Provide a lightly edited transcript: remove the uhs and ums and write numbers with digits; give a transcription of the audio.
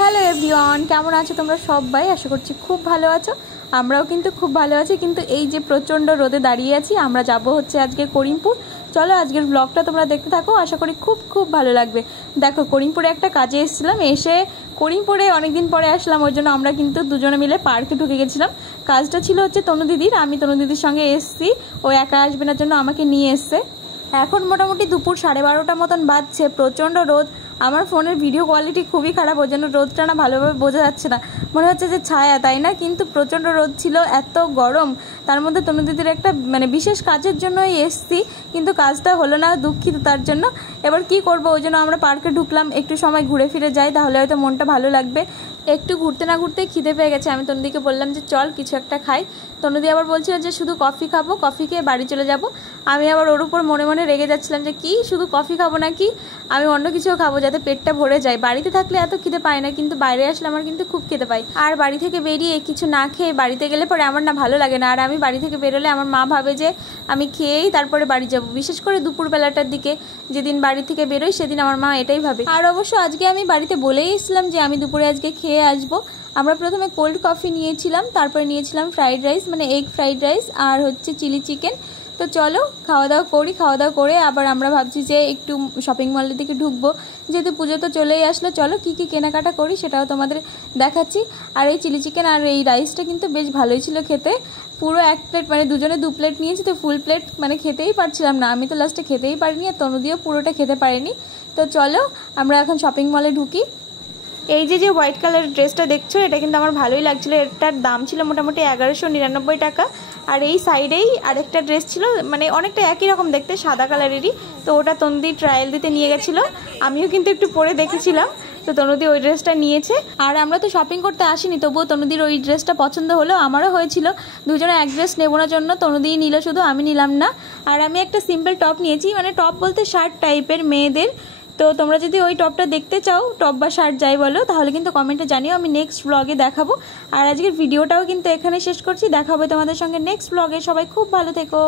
Hello everyone, কেমন আছো তোমরা সবাই? আশা করছি খুব ভালো আছো। আমরাও কিন্তু খুব ভালো আছি। কিন্তু এই যে প্রচণ্ড রোদে দাঁড়িয়ে আছি, আমরা যাব হচ্ছে আজকে করিমপুর। চলো আজকের ব্লগটা তোমরা দেখতে থাকো, আশা করি খুব খুব ভালো লাগবে। দেখো, করিমপুরে একটা কাজে এসেছিলাম, এসে করিমপুরে অনেকদিন পরে আসলাম, ওই জন্য আমরা কিন্তু দুজনে মিলে পার্কে ঢুকে গেছিলাম। কাজটা ছিল হচ্ছে তনু দিদির, আমি তনু দিদির সঙ্গে এসেছি, ও একা আসবে না জন্য আমাকে নিয়ে এসছে। এখন মোটামুটি দুপুর 12:30 মতন বাজছে, প্রচণ্ড রোদ। আমার ফোনের ভিডিও কোয়ালিটি খুবই খারাপ, ওই জন্য রোদটা না ভালোভাবে বোঝা যাচ্ছে না, মনে হচ্ছে যে ছায়া, তাই না? কিন্তু প্রচণ্ড রোদ ছিল, এত গরম। তার মধ্যে তনু দিদির একটা বিশেষ কাজের জন্যই এসছি, কিন্তু কাজটা হলো না, দুঃখিত তার জন্য। এবার কি করব, ওই জন্য আমরা পার্কে ঢুকলাম, একটু সময় ঘুরে ফিরে যাই, তাহলে হয়তো মনটা ভালো লাগবে। একটু ঘুরতে না ঘুরতেই খিদে পেয়ে গেছে। আমি তনুদিকে বললাম যে চল কিছু একটা খাই। তনুদি আবার বলছিল যে শুধু কফি খাবো, কফি খেয়ে বাড়ি চলে যাব। আমি আবার ওর উপর মনে মনে রেগে যাচ্ছিলাম যে কি শুধু কফি খাবো নাকি, আমি অন্য কিছুও খাবো যাতে পেটটা ভরে যায়। বাড়িতে থাকলে এত খিদে পায় না, কিন্তু বাইরে আসলে আমার কিন্তু খুব খেতে পাই। আর বাড়ি থেকে বেরিয়ে কিছু না খেয়ে বাড়িতে গেলে পরে আমার না ভালো লাগে না। আর আমি বাড়ি থেকে বেরোলে আমার মা ভাবে যে আমি খেয়েই তারপরে বাড়ি যাব, বিশেষ করে দুপুরবেলাটার দিকে যেদিন বাড়ি থেকে বেরোই সেদিন আমার মা এটাই ভাবে। আর অবশ্য আজকে আমি বাড়িতে বলেই এসেছিলাম যে আমি দুপুরে আজকে খেয়ে আসবো। আমরা প্রথমে কোল্ড কফি নিয়েছিলাম, তারপরে নিয়েছিলাম fried rice, egg fried rice, আর হচ্ছে চিলি চিকেন। তো চলো খাওয়া দাওয়া করি। খাওয়া দাওয়া করে আবার আমরা ভাবছি যে একটু শপিং মলের দিকে ঢুকবো, যেহেতু পুজো তো চলেই আসলো। চলো কী কী কেনাকাটা করি সেটাও তোমাদের দেখাচ্ছি। আর এই চিলি চিকেন আর এই রাইসটা কিন্তু বেশ ভালোই ছিল খেতে। পুরো এক প্লেট, দুজনে 2 প্লেট নিয়েছি, তো ফুল প্লেট খেতেই পারছিলাম না। আমি তো লাস্টে খেতেই পারিনি, আর তনুদিও পুরোটা খেতে পারিনি। তো চলো আমরা এখন শপিং মলে ঢুকি। এই যে হোয়াইট কালারের ড্রেসটা দেখছো, এটা কিন্তু আমার ভালোই লাগছিলো। এটার দাম ছিল মোটামুটি 1199 টাকা। আর এই সাইডেই আরেকটা ড্রেস ছিল, অনেকটা একই রকম দেখতে, সাদা কালারেরই। তো ওটা তনুদি ট্রায়াল দিতে নিয়ে গেছিলো, আমিও কিন্তু একটু পরে দেখেছিলাম। তো তনুদি ওই ড্রেসটা নিয়েছে। আর আমরা তো শপিং করতে আসিনি, তবুও তনুদির ওই ড্রেসটা পছন্দ হলো, আমারও হয়েছিল। দুজনে এক ড্রেস নেবো না জন্য তনুদিই নিল শুধু, আমি নিলাম না। আর আমি একটা সিম্পল টপ নিয়েছি, টপ বলতে শার্ট টাইপের মেয়েদের। তো তোমরা যদি ওই টপটা দেখতে চাও, টপ বা শার্ট যাই বলো, তাহলে কিন্তু কমেন্টে জানিও, আমি নেক্সট ব্লগে দেখাবো। আর আজকের ভিডিওটাও কিন্তু এখানে শেষ করছি, দেখা হবে তোমাদের সঙ্গে নেক্সট ব্লগে। সবাই খুব ভালো থেকো।